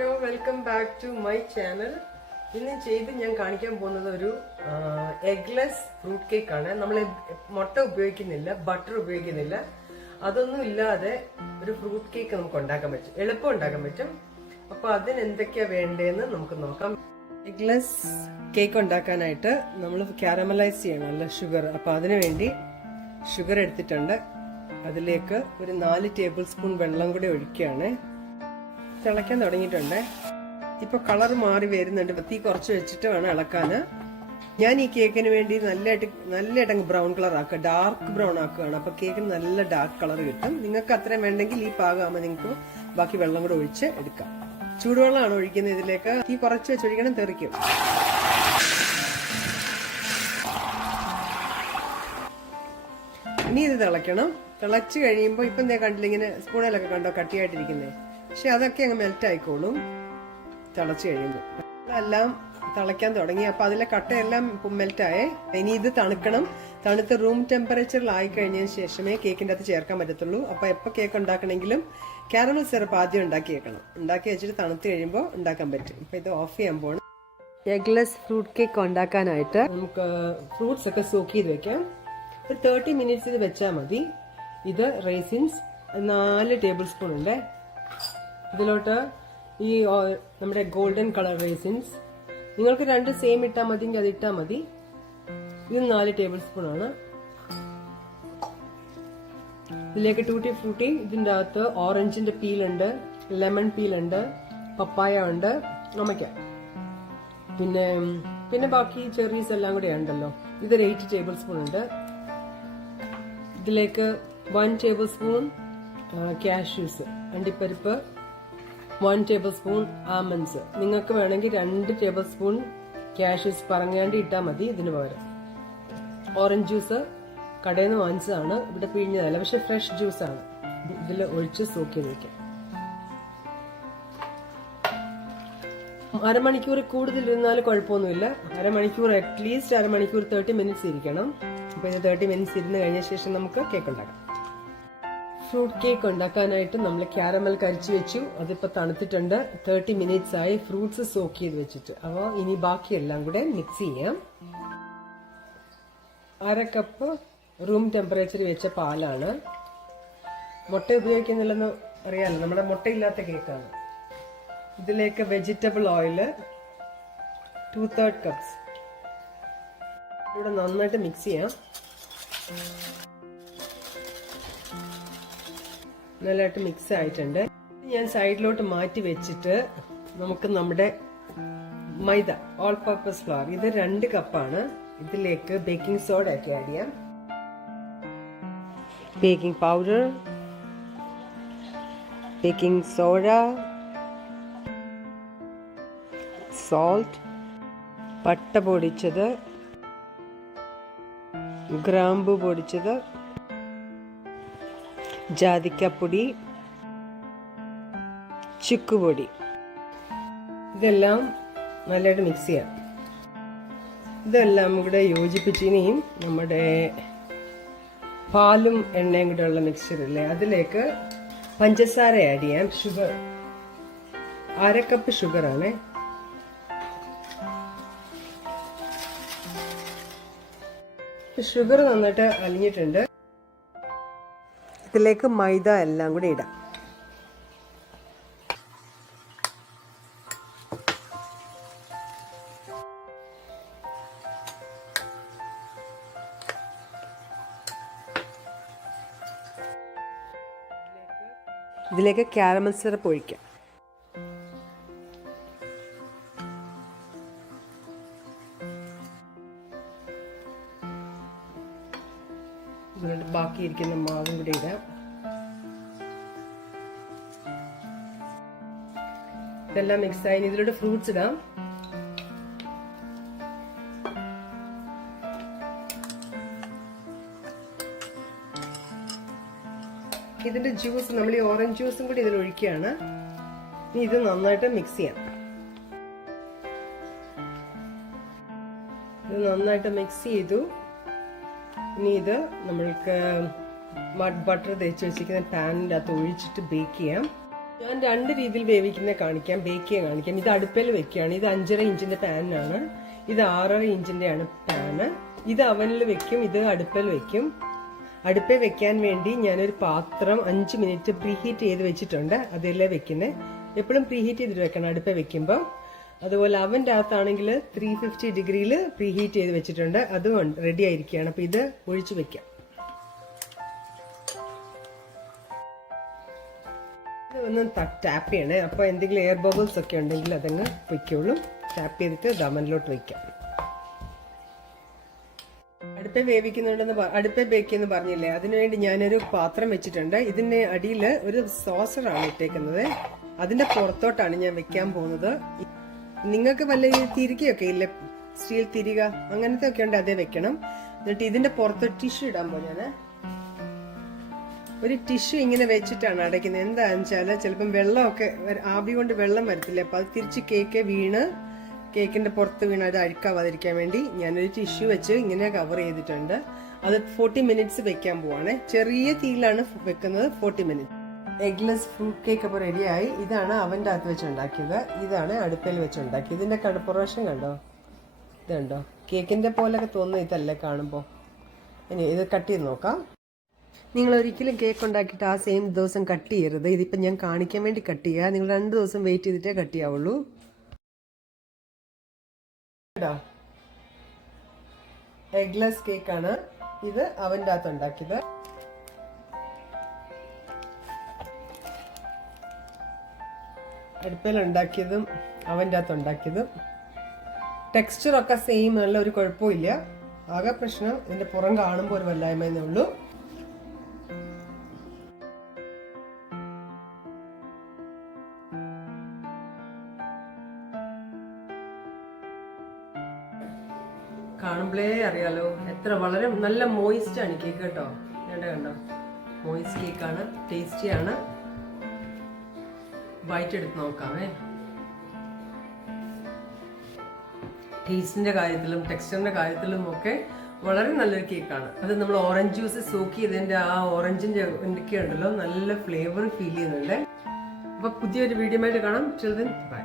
Hello, welcome back to my channel. ഇന്ന് ചെയ്ത് ഞാൻ കാണിക്കാൻ പോകുന്നത് ഒരു എഗ്ലെസ് ഫ്രൂട്ട് കേക്ക് ആണ്. നമ്മൾ മുട്ട ഉപയോഗിക്കുന്നില്ല, ബട്ടർ ഉപയോഗിക്കുന്നില്ല. അതൊന്നും ഇല്ലാതെ ഒരു ഫ്രൂട്ട് കേക്ക് നമുക്ക് ഉണ്ടാക്കാൻ പറ്റും, എളുപ്പം ഉണ്ടാക്കാൻ പറ്റും. അപ്പൊ അതിന് എന്തൊക്കെയാ വേണ്ടതെന്ന് നമുക്ക് നോക്കാം. എഗ്ലെസ് കേക്ക് ഉണ്ടാക്കാനായിട്ട് നമ്മൾ കാരമലൈസ് ചെയ്യണം, അല്ല ഷുഗർ. അപ്പൊ അതിനു വേണ്ടി ഷുഗർ എടുത്തിട്ടുണ്ട്. അതിലേക്ക് ഒരു 4 ടേബിൾ സ്പൂൺ വെള്ളം കൂടി ഒഴിക്കുകയാണ്. തിളയ്ക്കാൻ തുടങ്ങിയിട്ടുണ്ട്. ഇപ്പൊ കളർ മാറി വരുന്നുണ്ട്. തീ കുറച്ച് വെച്ചിട്ട് വേണം ഇളക്കാന്. ഞാൻ ഈ കേക്കിന് വേണ്ടി നല്ലതായിട്ട് ബ്രൗൺ കളർ ആക്കുക, ഡാർക്ക് ബ്രൗൺ ആക്കുകയാണ്. അപ്പൊ കേക്കിന് നല്ല ഡാർക്ക് കളർ കിട്ടും. നിങ്ങൾക്ക് അത്രയും വേണ്ടെങ്കിൽ ഈ പാകമാകുമ്പോൾ നിങ്ങൾക്ക് ബാക്കി വെള്ളം കൂടെ ഒഴിച്ച് എടുക്കാം. ചൂടുവെള്ളമാണ് ഒഴിക്കുന്നത് ഇതിലേക്ക്. തീ കുറച്ച് വെച്ച് ഒഴിക്കണം, തെറിക്കും. ഇനി ഇത് തിളയ്ക്കണം. തിളച്ച് കഴിയുമ്പോൾ ഇപ്പൊ എന്താ കണ്ടില്ല, ഇങ്ങനെ സ്പൂണിലൊക്കെ കണ്ടോ കട്ടിയായിട്ടിരിക്കുന്നേ. പക്ഷെ അതൊക്കെ അങ്ങ് മെൽറ്റ് ആയിക്കോളും തിളച്ച് കഴിയുമ്പോൾ. എല്ലാം തിളയ്ക്കാൻ തുടങ്ങി. അപ്പൊ അതിലെ കട്ടയെല്ലാം മെൽറ്റായേ. ഇനി ഇത് തണുക്കണം. തണുത്ത് റൂം ടെമ്പറേച്ചറിൽ ആയി കഴിഞ്ഞതിന് ശേഷമേ കേക്കിന്റെ അകത്ത് ചേർക്കാൻ പറ്റത്തുള്ളൂ. അപ്പൊ എപ്പോൾ കേക്ക് ഉണ്ടാക്കണമെങ്കിലും കാരമൽ സിറപ്പ് ആദ്യം ഉണ്ടാക്കി വെക്കണം. ഉണ്ടാക്കി വെച്ചിട്ട് തണുത്ത് കഴിയുമ്പോൾ ഉണ്ടാക്കാൻ പറ്റും. അപ്പൊ ഇത് ഓഫ് ചെയ്യാൻ പോകണം. എഗ്ലെസ് ഫ്രൂട്ട് കേക്ക് ഉണ്ടാക്കാനായിട്ട് നമുക്ക് ഫ്രൂട്ട്സ് ഒക്കെ സോക്ക് ചെയ്ത് വെക്കാം. ഒരു 30 മിനിറ്റ്സ് ഇത് വെച്ചാൽ മതി. ഇത് റൈസിൻസ് 4 ടേബിൾ സ്പൂൺ ഉണ്ട്. ഇതിലോട്ട് ഈ നമ്മുടെ ഗോൾഡൻ കളർ റൈസിൻസ്, നിങ്ങൾക്ക് 2 സെയിം ഇട്ടാൽ മതിയെങ്കിൽ അത് ഇട്ടാൽ മതി. ഇത് 4 ടേബിൾ സ്പൂൺ ആണ്. ഇതിലേക്ക് ടൂട്ടി ഫ്രൂട്ടി, ഇതിൻ്റെ അകത്ത് ഓറഞ്ചിന്റെ പീലുണ്ട്, ലെമൺ പീലുണ്ട്, പപ്പായ ഉണ്ട്, അമയ്ക്ക, പിന്നെ ബാക്കി ചെറീസ് എല്ലാം കൂടെ ഉണ്ടല്ലോ. ഇതൊരു 8 ടേബിൾ സ്പൂൺ ഉണ്ട്. ഇതിലേക്ക് 1 ടേബിൾ സ്പൂൺ കാഷ്യൂസ്, അണ്ടിപ്പരിപ്പ്, 1 ടേബിൾ സ്പൂൺ ആമണ്ട്സ്. നിങ്ങൾക്ക് വേണമെങ്കിൽ 2 ടേബിൾ സ്പൂൺ കാഷ്യൂസ് പറഞ്ഞാണ്ട് ഇട്ടാൽ മതി. ഇതിന് പകരം ഓറഞ്ച് ജ്യൂസ് കടയിൽ നിന്ന് വാങ്ങിച്ചതാണ്, ഇവിടെ പിഴിഞ്ഞതല്ല, പക്ഷെ ഫ്രഷ് ജ്യൂസാണ്. ഇതിൽ ഒഴിച്ച് സോക്ക് ചെയ്ത് വെക്കാം. അരമണിക്കൂർ കൂടുതൽ ഇരുന്നാലും കുഴപ്പമൊന്നുമില്ല. അരമണിക്കൂർ, അറ്റ്ലീസ്റ്റ് അരമണിക്കൂർ 30 മിനിറ്റ്സ് ഇരിക്കണം. അപ്പൊ ഇത് 30 മിനിറ്റ്സ് ഇരുന്ന് കഴിഞ്ഞ ശേഷം നമുക്ക് കേക്ക് ഉണ്ടാക്കാം. ഫ്രൂട്ട് കേക്ക് ഉണ്ടാക്കാനായിട്ട് നമ്മൾ കാരമൽ കരിച്ചു വെച്ചു. അതിപ്പോ തണുത്തിട്ടുണ്ട്. 30 മിനിറ്റ്സ് ആയി ഫ്രൂട്ട്സ് സോക്ക് ചെയ്ത് വെച്ചിട്ട്. അപ്പോൾ ഇനി ബാക്കിയെല്ലാം കൂടെ മിക്സ് ചെയ്യാം. 1/2 കപ്പ് റൂം ടെമ്പറേച്ചർ വെച്ച പാലാണ്. മുട്ട ഉപയോഗിക്കുന്നില്ലെന്ന് അറിയാലോ, നമ്മുടെ മുട്ടയില്ലാത്ത കേക്കാണ്. ഇതിലേക്ക് വെജിറ്റബിൾ ഓയിൽ 2/3 കപ്സ്. ഇവിടെ നന്നായിട്ട് മിക്സ് ചെയ്യാം. നല്ലതായിട്ട് മിക്സ് ആയിട്ടുണ്ട്. ഞാൻ സൈഡിലോട്ട് മാറ്റി വെച്ചിട്ട് നമുക്ക് നമ്മുടെ മൈദ, ഓൾ പർപ്പസ് ഫ്ലവർ, ഇത് 2 കപ്പാണ്. ഇതിലേക്ക് ബേക്കിംഗ് സോഡ ഒക്കെ ആഡ് ചെയ്യാം. Baking powder, baking soda, salt, പട്ട പൊടിച്ചത്, ഗ്രാമ്പു പൊടിച്ചത്, ജാതിക്കപ്പൊടി, ചുക്കുപൊടി. ഇതെല്ലാം നല്ലതായിട്ട് മിക്സ് ചെയ്യാം. ഇതെല്ലാം കൂടെ യോജിപ്പിച്ചിനിയും നമ്മുടെ പാലും എണ്ണയും കൂടെ ഉള്ള മിക്സ്ചർ ഇല്ലേ, അതിലേക്ക് പഞ്ചസാര ആഡ് ചെയ്യാം. Sugar 1/2 cup ഷുഗറാണ്. ഷുഗർ നന്നായിട്ട് അലിഞ്ഞിട്ടുണ്ട്. ഇതിലേക്ക് മൈദ എല്ലാം കൂടി ഇടാം. ഇതിലേക്ക് കാരമൽ സിറപ്പ് ഒഴിക്കാം. ബാക്കിയിരിക്കുന്ന മാവും കൂടി ഇടാം. ഇതെല്ലാം മിക്സ് ആയി. ഇതിലൂടെ ഫ്രൂട്ട്സ് ഇടാം. ഇതിന്റെ ജ്യൂസ്, നമ്മൾ ഈ ഓറഞ്ച് ജ്യൂസും കൂടി ഇതിൽ ഒഴിക്കുകയാണ്. ഇനി ഇത് നന്നായിട്ട് മിക്സ് ചെയ്യാം. ഇത് നന്നായിട്ട് മിക്സ് ചെയ്തു. ഇനി ഇത് നമ്മൾക്ക് മഡ് ബട്ടർ തേച്ച് വെച്ചിരിക്കുന്ന പാനിൻ്റെ അകത്ത് ഒഴിച്ചിട്ട് ബേക്ക് ചെയ്യാം. ഞാൻ 2 രീതിയിൽ വേവിക്കുന്ന കാണിക്കാം, ബേക്ക് ചെയ്യാൻ കാണിക്കാം. ഇത് അടുപ്പിൽ വെക്കുകയാണ്. ഇത് 5.5 ഇഞ്ചിന്റെ പാനാണ്. ഇത് 6.5 ഇഞ്ചിന്റെ ആണ് പാന്. ഇത് അവനിൽ വെക്കും, ഇത് അടുപ്പിൽ വെക്കും. അടുപ്പിൽ വെക്കാൻ വേണ്ടി ഞാനൊരു പാത്രം 5 മിനിറ്റ് പ്രീഹീറ്റ് ചെയ്ത് വെച്ചിട്ടുണ്ട്. അതിലേ വെക്കുന്നത്. എപ്പോഴും പ്രീഹീറ്റ് ചെയ്തിട്ട് വെക്കണം അടുപ്പിൽ വെക്കുമ്പോൾ. അതുപോലെ അവൻ്റെ അകത്താണെങ്കിൽ 350 ഡിഗ്രിയിൽ പ്രീഹീറ്റ് ചെയ്ത് വെച്ചിട്ടുണ്ട്. അതുകൊണ്ട് റെഡി ആയിരിക്കുകയാണ്. അപ്പൊ ഇത് ഒഴിച്ചു വെക്കാം. ഒന്ന് ടാപ്പ് ചെയ്യണേ. അപ്പോൾ എന്തെങ്കിലും എയർ ബബിൾസ് ഒക്കെ ഉണ്ടെങ്കിൽ അതങ്ങ് വയ്ക്കുള്ളൂ. ടാപ്പ് ചെയ്തിട്ട് ദമനിലോട്ട് വയ്ക്കാം. അടുപ്പേ അടുപ്പേ ബേക്ക് എന്ന് പറഞ്ഞില്ലേ, അതിനുവേണ്ടി ഞാനൊരു പാത്രം വെച്ചിട്ടുണ്ട്. ഇതിന്റെ അടിയിൽ ഒരു സോസറാണ് ഇട്ടേക്കുന്നത്. അതിന്റെ പുറത്തോട്ടാണ് ഞാൻ വെക്കാൻ പോകുന്നത്. നിങ്ങൾക്ക് വല്ല തിരികെയൊക്കെ ഇല്ലേ, സ്റ്റീൽ തിരിക അങ്ങനത്തെ ഒക്കെ ഉണ്ട്, അതേ വെക്കണം. എന്നിട്ട് ഇതിന്റെ പുറത്ത് ടിഷ്യൂ ഇടാൻ പോകും. ഒരു ടിഷ്യൂ ഇങ്ങനെ വെച്ചിട്ടാണ് അടയ്ക്കുന്നത്. എന്താണെന്ന് വെച്ചാൽ ചിലപ്പം വെള്ളമൊക്കെ ആവി കൊണ്ട് വെള്ളം വരത്തില്ല. അപ്പൊ അത് തിരിച്ച് കേക്ക് വീണ് കേക്കിന്റെ പുറത്ത് വീണ് അത് അഴുക്കാവാതിരിക്കാൻ വേണ്ടി ഞാനൊരു ടിഷ്യൂ വെച്ച് ഇങ്ങനെ കവർ ചെയ്തിട്ടുണ്ട്. അത് 40 മിനിറ്റ്സ് വെക്കാൻ പോവാണ്. ചെറിയ തീയിലാണ് വെക്കുന്നത്. 40 മിനിറ്റ്. എഗ്ലെസ് ഫ്രൂട്ട് കേക്ക് അപ്പോൾ റെഡിയായി. ഇതാണ് അവൻ്റെ അകത്ത് വെച്ചുണ്ടാക്കിയത്. ഇതാണ് അടുപ്പിൽ വെച്ചുണ്ടാക്കിയത്. ഇതിന്റെ പുറവശം കണ്ടോ? ഇതുണ്ടോ? കേക്കിന്റെ പോലൊക്കെ തോന്നുന്നു ഇതല്ലേ കാണുമ്പോൾ. ഇനി ഇത് കട്ട് ചെയ്ത് നോക്കാം. നിങ്ങൾ ഒരിക്കലും കേക്ക് ഉണ്ടാക്കിയിട്ട് ആ സെയിം ദിവസം കട്ട് ചെയ്യരുത്. ഇതിപ്പോൾ ഞാൻ കാണിക്കാൻ വേണ്ടി കട്ട് ചെയ്യുക. നിങ്ങൾ 2 ദിവസം വെയിറ്റ് ചെയ്തിട്ടേ കട്ട് ചെയ്യാവുള്ളൂ. എഗ്ലെസ് കേക്കാണ് ഇത്. അവൻ്റെ അകത്ത് ഉണ്ടാക്കിയത്. അടുപ്പിലുണ്ടാക്കിയതും അവൻ്റെ അകത്ത് ഉണ്ടാക്കിയതും ടെക്സ്ചറൊക്കെ സെയിം, നല്ല ഒരു കുഴപ്പമില്ല. ആകെ പ്രശ്നം ഇതിന്റെ പുറം കാണുമ്പോൾ ഒരു വല്ലായ്മയെന്നേ ഉള്ളൂ. കാണുമ്പോഴേ അറിയാലോ എത്ര വളരെ നല്ല മോയിസ്റ്റ് ആണ് കേക്ക് കേട്ടോ. കണ്ടോ, മോയിസ്റ്റ് കേക്കാണ്, ടേസ്റ്റിയാണ്. ബൈറ്റ് എടുത്ത് നോക്കാമേ. ടേസ്റ്റിന്റെ കാര്യത്തിലും ടെക്സ്ചറിന്റെ കാര്യത്തിലും ഒക്കെ വളരെ നല്ലൊരു കേക്കാണ്. അത് നമ്മൾ ഓറഞ്ച് ജ്യൂസ് സോക്ക് ചെയ്തതിന്റെ ആ ഓറഞ്ചിന്റെ ഒക്കെ ഉണ്ടല്ലോ, നല്ല ഫ്ലേവർ ഫീൽ ചെയ്യുന്നുണ്ട്. അപ്പൊ പുതിയൊരു വീഡിയോ ആയിട്ട് കാണാം. Children by.